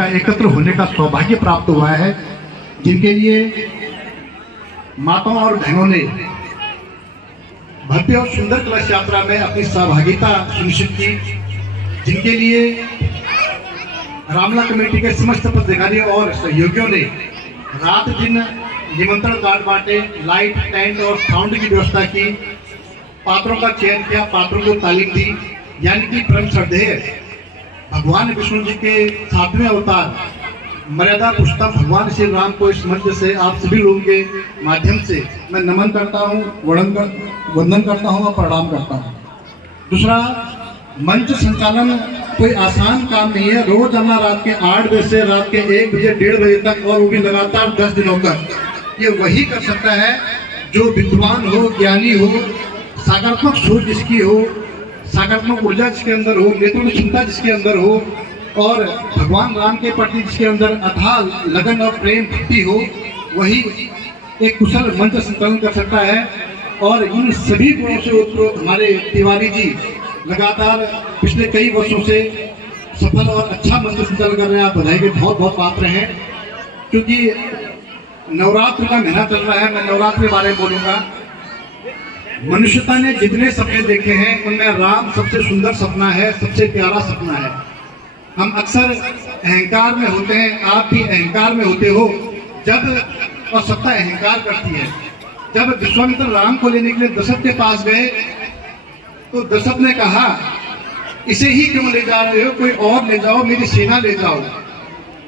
का, एकत्र होने का सौभाग्य प्राप्त हुआ है, जिनके लिए माताओं और बहनों ने भव्य और सुंदर कलश यात्रा में अपनी सहभागिता सुनिश्चित की, जिनके लिए रामला कमेटी के समस्त पदाधिकारियों और सहयोगियों ने रात दिन निमंत्रण कार्ड बांटे, लाइट, टेंट और साउंड की व्यवस्था की, पात्रों का चयन किया, पात्रों को तालीम दी, यानी कि परम श्रद्धेय भगवान विष्णु जी के 7वें अवतार मर्यादा पुरुषोत्तम भगवान श्री राम को इस मंच से आप सभी लोगों के माध्यम से मैं नमन करता हूँ, वंदन करता हूँ और प्रणाम करता हूँ। दूसरा, मंच संचालन कोई आसान काम नहीं है। रोजाना रात के 8 बजे से रात के 1 बजे 1:30 बजे तक, और वो भी लगातार 10 दिनों तक, ये वही कर सकता है जो विद्वान हो, ज्ञानी हो, सकारात्मक सोच जिसकी हो, सकारात्मक ऊर्जा जिसके अंदर हो, नेतृत्व क्षमता जिसके अंदर हो, और भगवान राम के प्रति जिसके अंदर अथाह लगन और प्रेम भक्ति हो, वही एक कुशल मंच संचालन कर सकता है। और इन सभी गुणों से हमारे तिवारी जी लगातार पिछले कई वर्षों से सफल और अच्छा मंच संचालन कर रहे हैं। आप बधाई के बहुत बहुत पात्र हैं, क्योंकि नवरात्र का महीना चल रहा है। मैं नवरात्र के बारे में बोलूंगा। मनुष्यता ने जितने सपने देखे हैं उनमें राम सबसे सुंदर सपना है, सबसे प्यारा सपना है। हम अक्सर अहंकार में होते हैं, आप भी अहंकार में होते हो, जब और सत्ता अहंकार करती है। जब विश्वामित्र राम को लेने के लिए दशरथ के पास गए तो दशरथ ने कहा, इसे ही क्यों ले जा रहे हो, कोई और ले जाओ, मेरी सेना ले जाओ।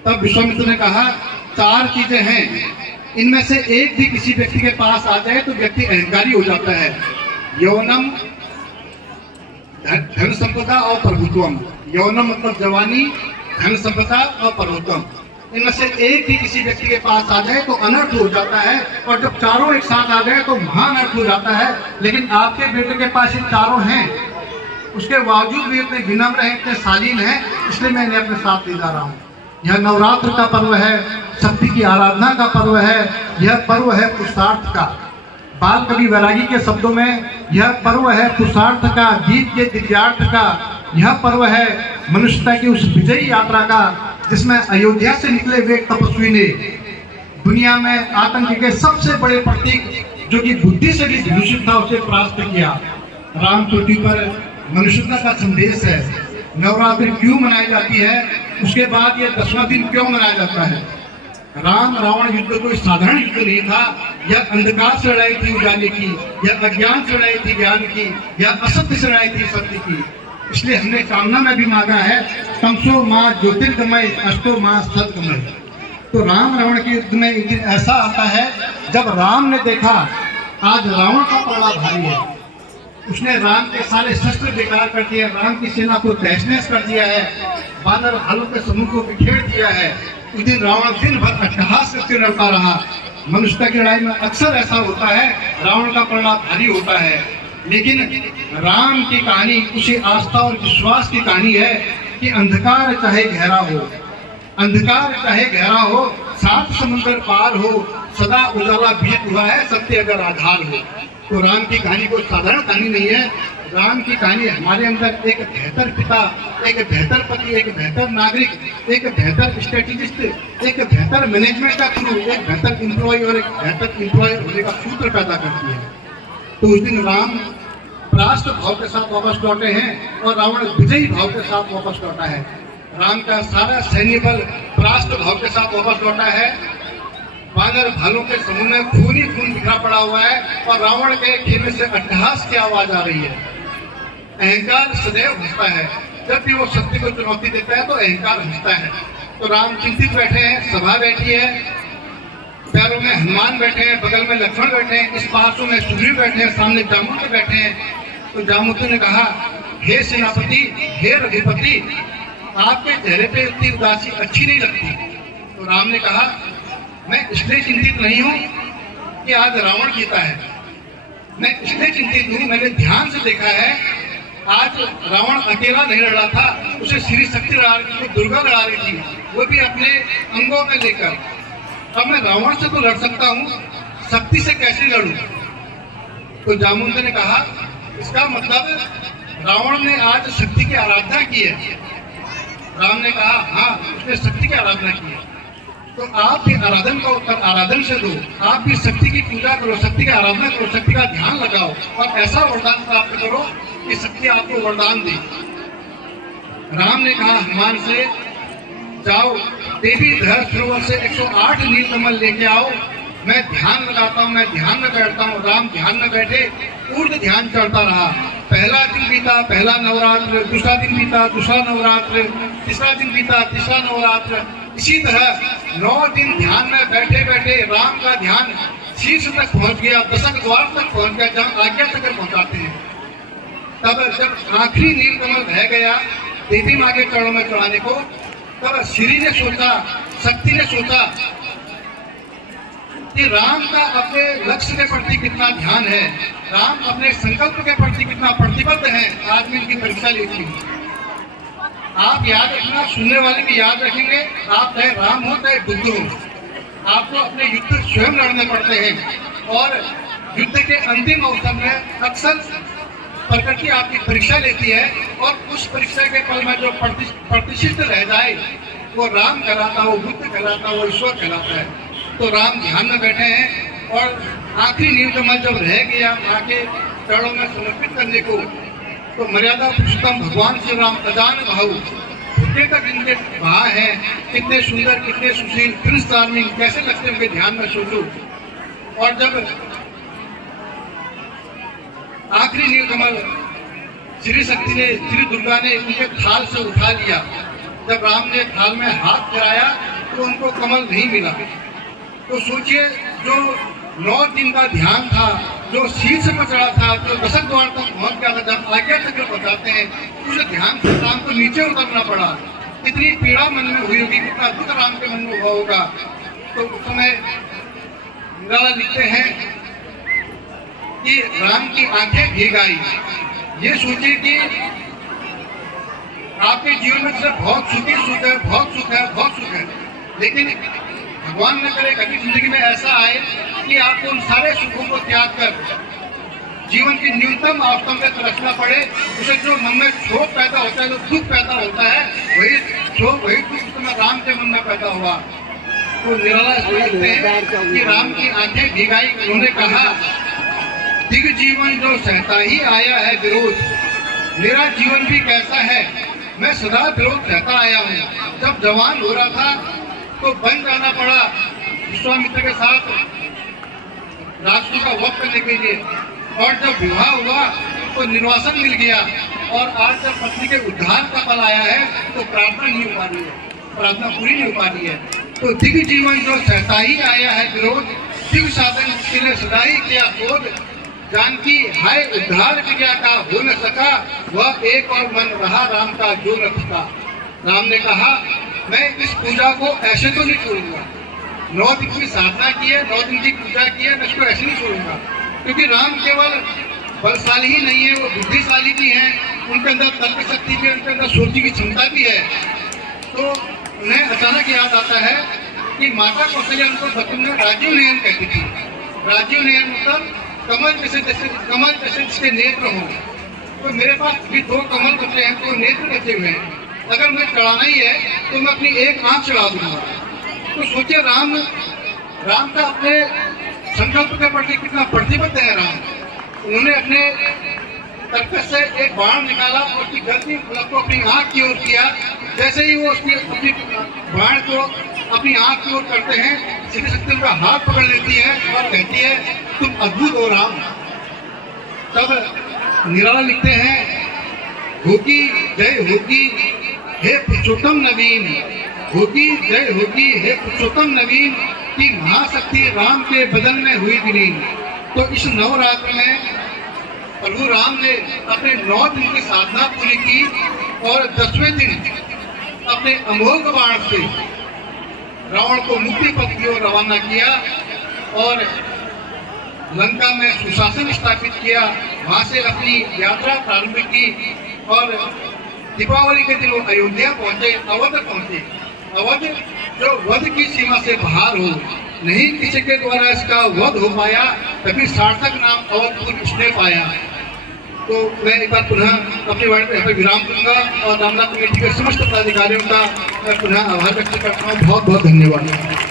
तब विश्वामित्र ने कहा, 4 चीजें हैं, इनमें से एक भी किसी व्यक्ति के पास आ जाए तो व्यक्ति अहंकारी हो जाता है। यौवनम, धन संपदा और प्रभुत्वम। यौवनम मतलब जवानी, धन संपदा और प्रभुत्वम, इनमें से एक भी किसी व्यक्ति के पास आ जाए तो अनर्थ हो जाता है, और जब चारों एक साथ आ जाए तो महान अर्थ हो जाता है। लेकिन आपके बेटे के पास ये चारों हैं, उसके बावजूद भी इतने विनम्र हैं, इतने शालीन हैं, इसलिए मैं इन्हें अपने साथ ले जा रहा हूँ। यह नवरात्र का पर्व है, शक्ति की आराधना का पर्व है, यह पर्व है पुरुषार्थ का। बाल कवि वैरागी के शब्दों में, यह पर्व है पुरुषार्थ का, गीत के दिव्यार्थ का। यह पर्व है मनुष्यता की उस विजयी यात्रा का, जिसमें अयोध्या से निकले हुए तपस्वी ने दुनिया में आतंक के सबसे बड़े प्रतीक, जो कि बुद्धि से भी दूषित था, उसे परास्त किया। राम पृथ्वी पर मनुष्यता का संदेश है। नवरात्रि क्यों मनाई जाती है, उसके बाद यह 10वां दिन क्यों मनाया जाता है। राम रावण युद्ध कोई साधारण युद्ध नहीं था। यह अंधकार से लड़ाई थी उजाले की, यह अज्ञान से लड़ाई थी ज्ञान की, यह असत्य से लड़ाई थी सत्य की। इसलिए हमने कामना में भी मांगा है, तमसो माँ ज्योतिर्गमय, अष्टो माँ सदगमय। तो राम रावण के युद्ध में एक दिन ऐसा आता है जब राम ने देखा आज रावण का पलड़ा भारी है, उसने राम के सारे शस्त्र बेकार कर दिए, राम की सेना को तहस नहस कर दिया है, बानर भालू के समूह को बिखेर दिया है। उस दिन रावण दिन भर अट्टहास करके लड़ता रहा। मनुष्यता की लड़ाई में अक्सर ऐसा होता है, रावण का पलड़ा भारी होता है, लेकिन राम की कहानी उसी आस्था और विश्वास की कहानी है कि अंधकार चाहे गहरा हो, अंधकार चाहे गहरा हो, 7 समुद्र पार हो, सदा उजाला बीत हुआ है, सत्य अगर आधार हो। तो राम की कहानी कोई साधारण कहानी नहीं है। राम की कहानी हमारे अंदर एक बेहतर पिता, एक बेहतर पति, एक बेहतर नागरिक, एक बेहतर स्ट्रेटेजिस्ट, एक बेहतर मैनेजमेंट का क्रू, एक बेहतर एम्प्लॉय और एक बेहतर एम्प्लॉयर होने का सूत्र पैदा करती है। तो उस दिन राम परास्त भाव के साथ वापस लौटे हैं और रावण विजयी भाव के साथ वापस लौटा है। राम का सारा सैन्य बल परास्त भाव के साथ वापस लौटा है। बानर भालू के समूह में खून ही खून बिखरा पड़ा हुआ है और रावण के खेमे से अट्टहास की आवाज आ रही है। अहंकार सदैव हंसता है, जब भी वो सत्य को चुनौती देता है तो अहंकार हंसता है। तो राम चिंतित बैठे हैं, सभा बैठी है, पैरों में हनुमान बैठे हैं, बगल में लक्ष्मण बैठे हैं, इस पार्श्व में सुग्रीव बैठे हैं, सामने जामुन बैठे हैं। तो जामुन ने कहा, हे सेनापति, हे रघुपति, आपके चेहरे पे इतनी उदासी अच्छी नहीं लगती। तो राम ने कहा, मैं इसलिए चिंतित नहीं हूँ कि आज रावण जीता है, मैं इसलिए चिंतित हूँ, मैंने ध्यान से देखा है, आज रावण अकेला नहीं लड़ा था, उसे श्री शक्ति लड़ा रही थी, दुर्गा लड़ा रही थी, वो भी अपने अंगों में लेकर। अब मैं रावण से तो लड़ सकता हूँ, शक्ति से कैसे लड़ूं? तो जामुन ने कहा, इसका मतलब रावण ने आज शक्ति की आराधना की है, राम ने कहा हाँ, उसने शक्ति की आराधना की है। तो आप भी आराधन का उत्तर आराधन से दो, आप भी शक्ति की पूजा करो, शक्ति की आराधना करो, शक्ति का ध्यान लगाओ और ऐसा वरदान प्राप्त करो कि शक्ति आपको वरदान दे। राम ने कहा हनुमान से, जाओ देवी धर सरोवर से 108 नीलकमल लेके आओ, मैं ध्यान लगाता हूँ, मैं ध्यान में बैठता हूँ। राम ध्यान में बैठे, ऊर्ध्व ध्यान चढ़ता रहा। पहला दिन बीता, पहला नवरात्र, दूसरा दिन बीता, दूसरा नवरात्र, तीसरा दिन बीता, तीसरा नवरात्र। इसी तरह 9 दिन ध्यान में बैठे बैठे राम का ध्यान शीर्ष तक पहुंच गया, दशक द्वार तक पहुंच गया, जहाँ आज्ञा चक्र पहुंचाते हैं। तब जब आखिरी नीलकमल रह गया देवी माँ के चरणों में चढ़ाने को, तब श्री ने सोचा, शक्ति ने सोचा कि राम का अपने लक्ष्य के प्रति कितना ध्यान है, राम अपने संकल्प के प्रति कितना प्रतिबद्ध है। आज मैं इनकी परीक्षा लेती हूँ। आप याद रखना, सुनने वाले भी याद रखेंगे, आप चाहे राम हो चाहे बुद्ध हो, आपको अपने युद्ध स्वयं लड़ने पड़ते हैं। और युद्ध के अंतिम अवसर में अक्सर प्रकृति आपकी परीक्षा लेती है और उस परीक्षा के पल में जो प्रतिष्ठित रह जाए वो राम कहलाता, वो बुद्ध कहलाता, वो ईश्वर कहलाता है। तो राम ध्यान में बैठे हैं और आखिरी नीलकमल जब रह गया माँ के चरणों में समर्पित करने को, तो मर्यादा पुरुषोत्तम भगवान श्री राम अजान भाव घुटने तक इनके भाव है, कितने सुंदर, कितने सुशील, प्रिंस चार्मिंग, कैसे लगते हैं उनके ध्यान में सोचो। और जब आखिरी नीलकमल श्री शक्ति ने, श्री दुर्गा ने उनके थाल से उठा लिया, जब राम ने थाल में हाथ फिराया तो उनको कमल नहीं मिला। तो सोचिए, जो 9 दिन का ध्यान था, जो शीर्ष पर चढ़ा था, जो दशक द्वार तक पहुंच गया था, जब आज्ञा चक्र पहुंचाते हैं, उस ध्यान से राम को नीचे उतरना पड़ा। कितनी पीड़ा मन में हुई होगी, कितना दुख राम के मन में हुआ होगा। तो उस समय निराला लिखते हैं कि राम की आंखें भीग आई। ये सोचिए कि आपके जीवन में सिर्फ बहुत सुख है, बहुत सुख है, बहुत सुख है, लेकिन भगवान न करे कभी जिंदगी में ऐसा आए कि आपको उन सारे सुखों को त्याग कर जीवन की न्यूनतम अवस्था में तरसना पड़े। उसे जो मन में क्षोभ पैदा होता है, जो दुख पैदा होता है, वही क्षोभ, वही दुख उस समय राम के मन में पैदा हुआ। तो निराला सोचते हैं कि राम की आंखें भीगाई। उन्होंने कहा, दिग जीवन जो सहता ही आया है विरोध, मेरा जीवन भी कैसा है, मैं सदा विरोध सहता आया हूँ। जब जवान हो रहा था तो बन जाना पड़ा विश्वामित्र के साथ राष्ट्र का वध करने के लिए, और जब विवाह हुआ तो निर्वासन मिल गया, और आज जब पत्नी के उद्धार का पल आया है तो प्रार्थना नहीं हो पा रही है, प्रार्थना पूरी नहीं हो पा रही है। तो दिग जीवन जो सहता ही आया है विरोध, दिग साधन के लिए सदा ही किया शोध, जानकी हाय उद्धार क्रिया का हो न सका, वह एक और मन रहा राम का जो न थका। राम ने कहा, मैं इस पूजा को ऐसे तो नहीं छोड़ूंगा। 9 दिन की साधना की है, 9 दिन की पूजा की है, मैं इसको ऐसे नहीं छोड़ूंगा। क्योंकि राम केवल बलशाली ही नहीं है, वो बुद्धिशाली भी हैं, उनके अंदर तर्क शक्ति भी है, उनके अंदर सोचने की क्षमता भी है। तो उन्हें अचानक याद आता है कि माता कौशल्या उनको बचपन में राजीव नयन कहती थी। राजीव नयन मतलब कमल जैसे जिसके नेत्र हों। तो मेरे पास भी 2 कमल बचे हैं, 2 नेत्र बचे हुए हैं, अगर मैं चढ़ाना ही है तो मैं अपनी एक आंख चढ़ा दूंगा। तो सोचिए राम का अपने संकल्प के प्रति कितना प्रतिबद्ध है राम। उन्होंने अपने तर्क से एक बाण निकाला और उसकी गलती को अपनी आंख की ओर किया। जैसे ही वो उसकी अपनी बाण को अपनी आंख की ओर करते हैं, श्री शक्ति उनका हाथ पकड़ लेती है और कहती है, तुम अद्भुत हो राम। तब निराला लिखते हैं, होगी जय होगी हे पुरुषोत्तम नवीन, होगी जय होगी हे पुरुषोत्तम नवीन, की महाशक्ति राम के बदन में हुई विलीन। तो इस नवरात्र में प्रभु राम ने अपने 9 दिन की साधना पूरी की और 10वें दिन अपने अमोघ बाण से रावण को मुक्ति पथ की ओर रवाना किया और लंका में सुशासन स्थापित किया। वहां से अपनी यात्रा प्रारंभ की और दीपावली के दिन वो अयोध्या पहुंचे, अवध पहुंचे। अवध जो वध की सीमा से बाहर हो, नहीं किसी के द्वारा इसका वध हो पाया, तभी सार्थक नाम अवधपुर इसने पाया। तो मैं एक बार पुनः अपनी वाणी पर यहाँ पे विराम दूंगा और रामनाथ कमेटी के समस्त पदाधिकारियों का मैं पुनः आभार व्यक्त करता हूँ। बहुत बहुत धन्यवाद।